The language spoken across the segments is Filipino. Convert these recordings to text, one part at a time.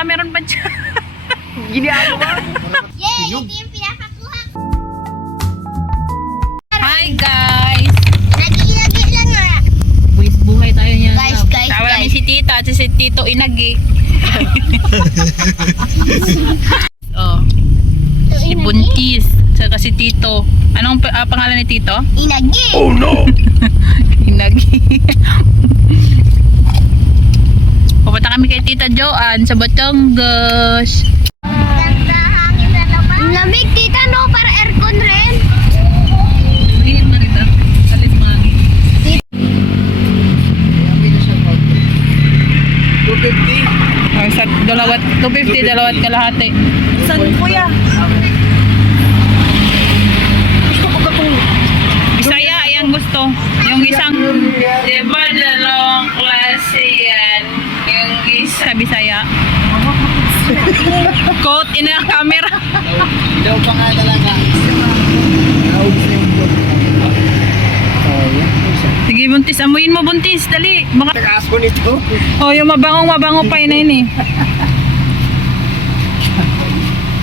Meron ba siya? Ginagawa. Yay! Ito yung pinakakuha. Hi guys! Lagi-lagi lang nga. Buhay tayo niyan. Guys. Tawa namin si Tita at si Tito Inagi. Oh, si Buntis. Saka si Tito. Anong pangalan ni Tito? Inagi. Oh no! Inagi. Pupunta kami kay Tita Joanne sa Batangas. Ganda hangin sa labas. Lamig tita no, para aircon rin. Init na rin. Alis mga. 250. Sa 250, dalawat kalahati. Saan kuya? Gusto ko ka kung Bisaya, ayan gusto. Yung isang, diba dalawang klase yan? Yung isa Bisaya. Coat in a camera. daw pa nga talaga. Naubos na yung vlog. Sige buntis, amuyin mo buntis, dali. Baka... Takas ko nito. Oh, yung mabango pa yun na yun eh.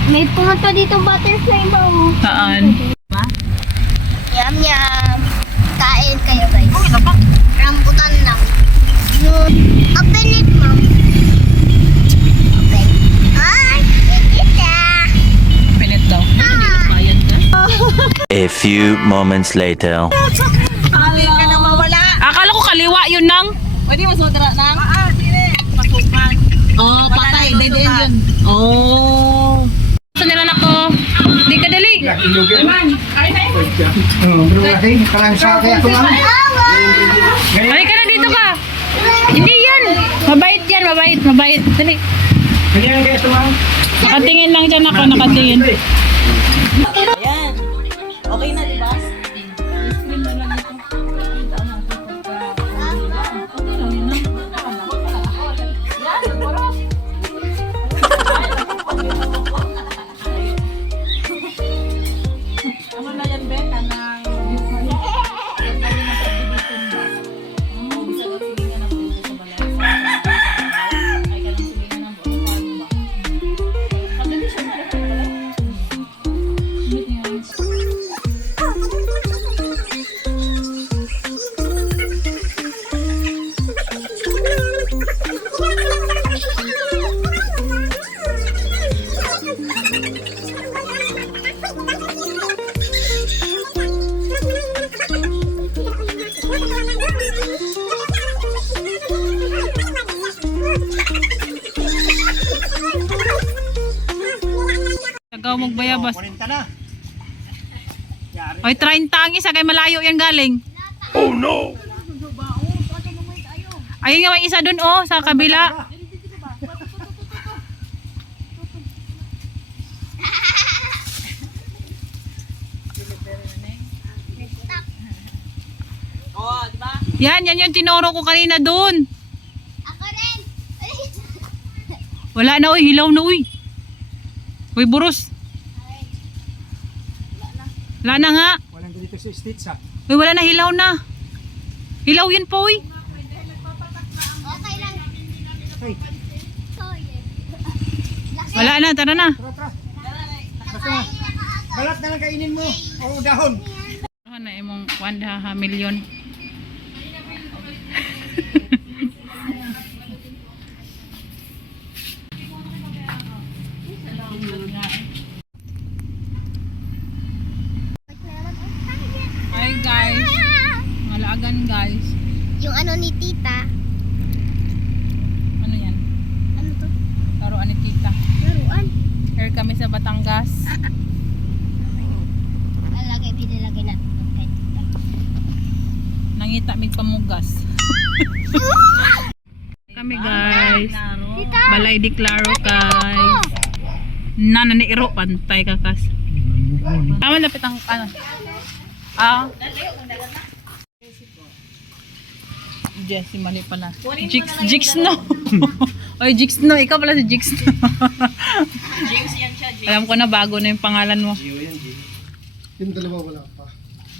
May pumunta dito butterfly ba mo? Saan? Yum yum. Kain kayo guys. Rambutan lang. Open it mom. Open. Ay, tita. Pinit daw. Bayan ka? A few moments later. Alin ka na mawala. Akala ko kaliwa yun nang. Pwede mo sodra nang? Sige. Pasukan. Oh, patay. Dead end yun. Oh. Gusto nila na ko. Di ka dali. Kalang sa akin ako lang. Halika na dito ka. Hindi yan. Mabait yan, mabait. Dali. Ganyan guys, tumang. Nakatingin lang dyan ako, nakatingin. Ayan. Okay na, di ba? Tagaw magbayabas. 40 na. Oy, 30 ang isa kay malayo yan galing. Oh no! Ayun nga may isa dun oh, sa kabila. Oh, di ba? Yan yung tinuro ko kanina dun. Ako rin. Wala na uy, hilaw na uy. Uy, buros. Wala na nga. Walang dito sa states ha. Uy, wala na, hilaw na. Hilaw yun po uy. Okay lang. Hey, Wala na, tara na. tara. Basta na. Balat na lang kainin mo. O dahon. Ano na imong 1 million. Hi guys. Malagan guys. Yung ano ni tita. Ano yan? Ano to? Laruan ni Tita. Laruan. Here kami sa Batangas. Pinalagay na. Okay, tita. Nangita mig pamugas. Kami guys. Tita. Balay di Claro guys. Nananiiro pantay kakas. Tama lapit ang ano. Ah. Jessie mali pala. Jix no. Oy Jix no, ikaw pala si Jix no. Alam ko na bago na yung pangalan mo. Yung dalawa wala pa.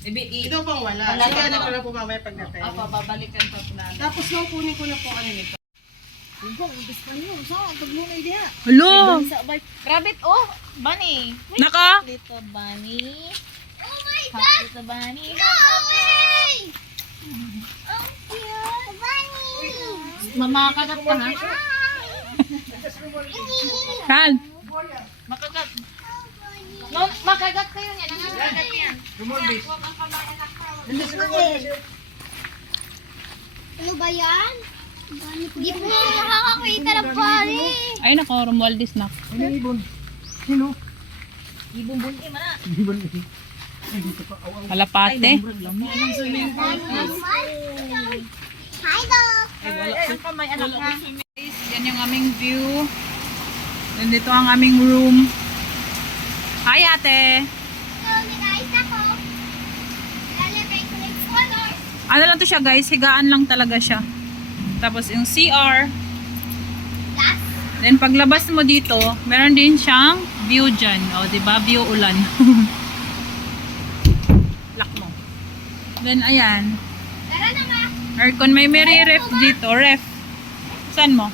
Ito pang wala. Sige, ano ko na po mamaya pagdating. Babalikan pa po namin. Tapos nung kunin ko na po ano nito. Hello! Rabbit, oh! Bunny! Wait, Naka? little bunny. Oh my Hop, God! little bunny. No way! Oh, cute! Bunny! Mamakagat pa, ha? Saan? Makagat. No, makagat kayo niya. Nangangagat yan. Lumulbis. Huwag ang kamay, anak ka. Ano ba yan? Hindi po nakakakita ng pari. Ay nako, Romualdez na. Ano yung ibon? Sino? Ibumbun eh, mana. Ibon. Ay, dito pa. Aw, aw. Kalapate. Hi, dog! Ang kamay, anak ka. Guys, yan yung aming view. Nandito ang aming room. Hi ate! So, nag-ayos ako. Lalagay ko ng color. Ano lang to siya guys, higaan lang talaga siya. Tapos yung CR. Last. Then paglabas mo dito, meron din siyang view dyan. O, diba? View ulan. Lock mo. Then ayan. Tara na ma. Aircon, may ref dito. Ref. Saan mo?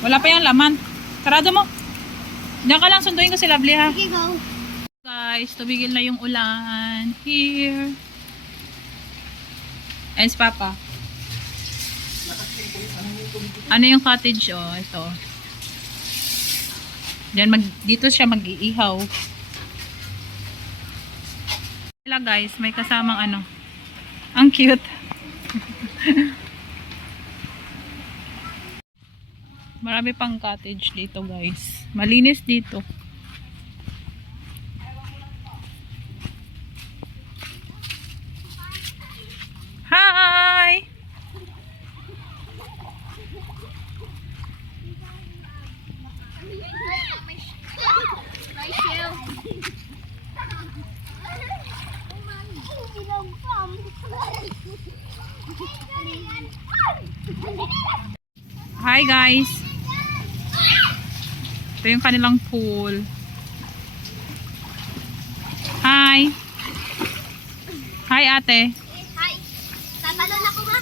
Wala pa yung laman. Sarado mo. Diyan ka lang, sunduin ko si Lovely ha. Sige, go. Guys, tumigil na yung ulan. Here. And si Papa. Ano yung cottage? Oh, ito. Diyan, dito siya mag-iihaw. Sila guys, may kasamang ano. Ang cute. Marami pang cottage dito guys. Malinis dito. Hi! My shell. Hi guys! Ito yung kanilang pool. Hi! Hi ate! Hi. Tatalon ako ma.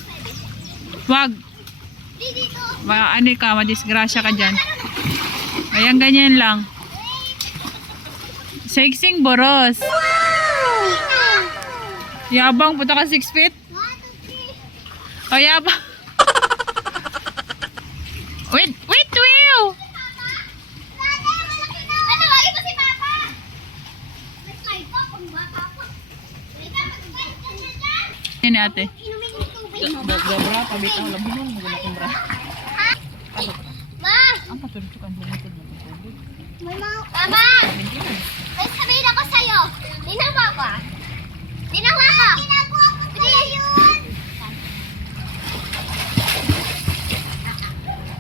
Wag! Di dito. Ano ka, madisgrasya ka dyan. Ayan, ganyan lang. Sexing boros. Yabang, puta ka 6 feet. 1, 2, 3. O, yabang. Wait, Will! Ano, lagi pa si Papa? May slide pa kung bata ko. Wait, mag-slide ka na dyan. Yan ate. Inumin yung tubig mo. Gabra, pabitaw. Labunan mo na kumbra. Ma! Ang patulog-tukan bumutod na tubig. Mama! May sabihin ako sa'yo. Tinawa ko ah. Tinawa ko. Ginagawa ko sa'yo yun.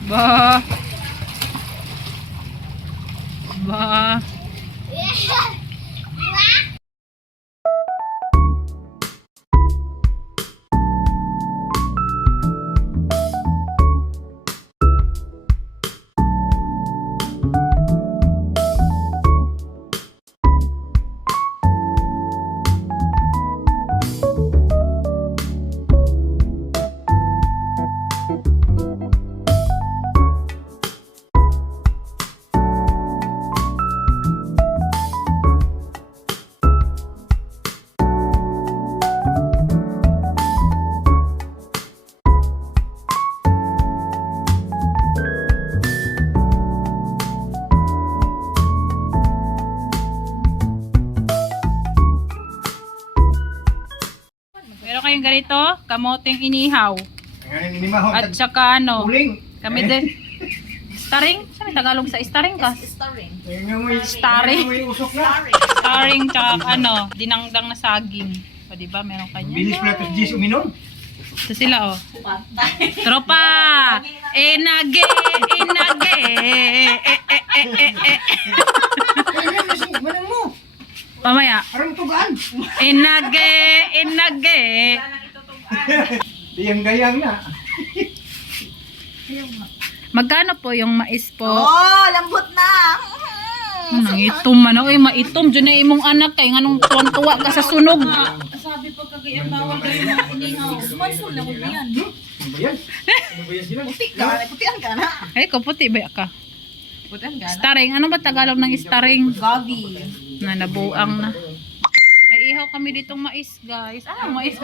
Ba. Ba. Yeah. Diba? Meron kayong ganito, kamoteng inihaw. Ngayon, inimahon. At saka ano, Uling. kami din. Staring? Saan may Tagalog sa staring ka? Starring. Starring. May usok na. Staring tsaka ano, dinangdang na saging. O diba, meron kanya. Bilis pala ito, Jis, uminom. Ito sila oh. Tropa! Inage! Inage! Manang mo. Pamaya. Parang tugaan. Inage! Inage! Diyang-gayang na. Magkano po yung mais po? Oh, lambot na. Nangitom man ako. Maitom. Diyan na imong anak kay nganong tuwan-tuwa ka sa sunog. Sabi pagkagayang bawal kayo na inihaw. Mansul na ko yan. ba yan? Ano ba yan sila? Putihan ka na. Ay, kaputi ba ka? Putihan ka na. Staring. Ano ba Tagalog ng staring? Gabi. Na nabuang na. May ihaw kami ditong mais, guys. Ah, mais.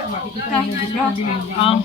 Ah.